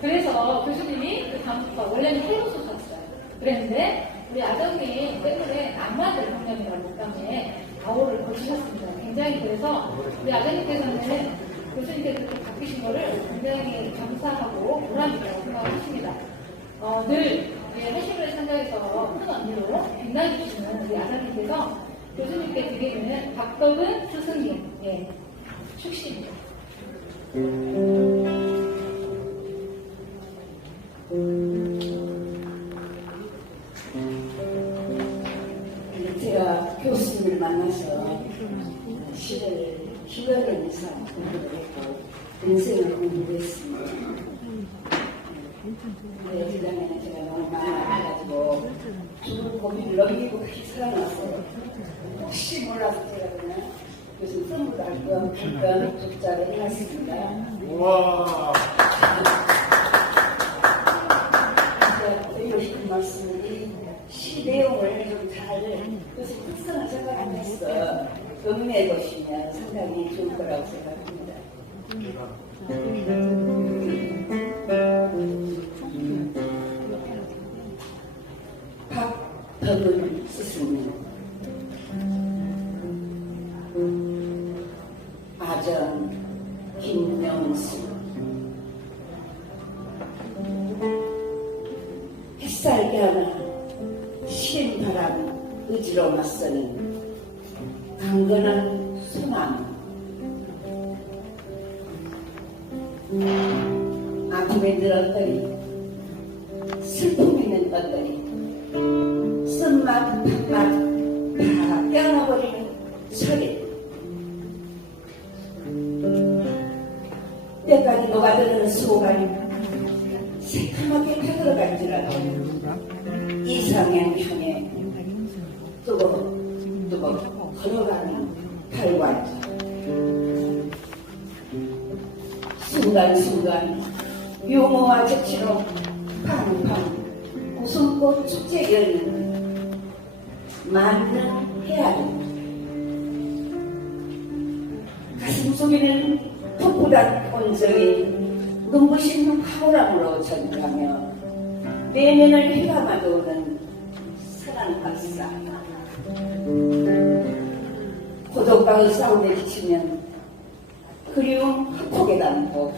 그래서 교수님이 그 다음부터 원래는 헬로 쏘셨어요. 그랬는데 우리 아정님 때문에 남마들 공연이라는 목감에 가오를 거치셨습니다. 굉장히 그래서 우리 아정님께서는 교수님께서 그렇게 바뀌신 거를 굉장히 감사하고 보람있다고 생각하십니다. 어, 늘 해시브의 상자에서 큰 언니로 빛나 주시는 우리 아정님께서 교수님께 드리는 박덕은 스승님 예, 축시입니다. 교수님을 만나서 시를 기별을 해서 공부를 했고 인생을 공부했습니다. 근데 그다음에는 제가 너무 많이 아파가지고 죽을 고민을 넘기고 그렇게 살아났어요. 혹시 몰라서 제가 그냥 교수님 선물도 할거 잠깐 독자를 해놨습니다. 우와. 제가 드리고 싶은 말씀이 시 내용을 좀잘 그래서 특성을 생각 안 했어 음미해 보시면 상당히 좋을 거라고 생각합니다. 박덕은 스승님 아전 김명수 햇살 겨나 시린 바람 의지로 맞서는 강건한 소나무 아픔에 늘었더니 슬픔 있는 것들이 쓴맛 단맛 다 떼어버리는 소리 때까지 녹아드는 소갈이 새카맣게 타들어갈지라도 이상향 향해 뚜벅뚜벅 걸어가는 발관자 순간순간 유머와 재치로 팡팡 웃음꽃 축제 열는 만능 헤아림. 가슴 속에는 풋풋한 온정이 눈부신 화보람으로 전가며 내면을 휘감아도는 사랑 박사. 고독과의 싸움에 지치면 그리움 한폭에 담고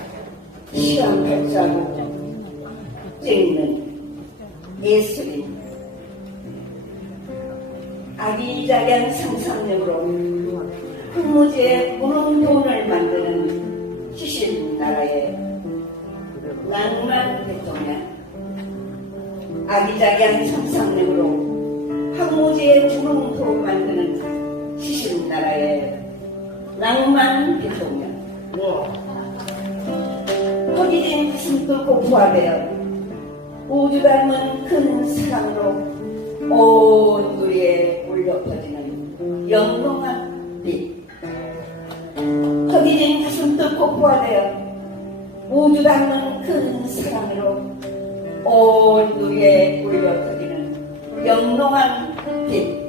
시한 발자국 쬐는 예술인. 아기자기한 상상력으로 흑무지의 무릉돈을 만드는 시신 나라의 낭만 대통령. 아기자기한 상상력으로 항무지의 무릉도 만드는 시신 나라의 낭만 대통령. 허기진 가슴 뚫고 부활되어 우주 닮은 큰 사랑으로 온 누리에 울려 퍼지는 영롱한 빛. 허기진 가슴 뚫고 부활되어 우주 닮은 큰 사랑으로 온 누리에 울려 퍼지는 영롱한 빛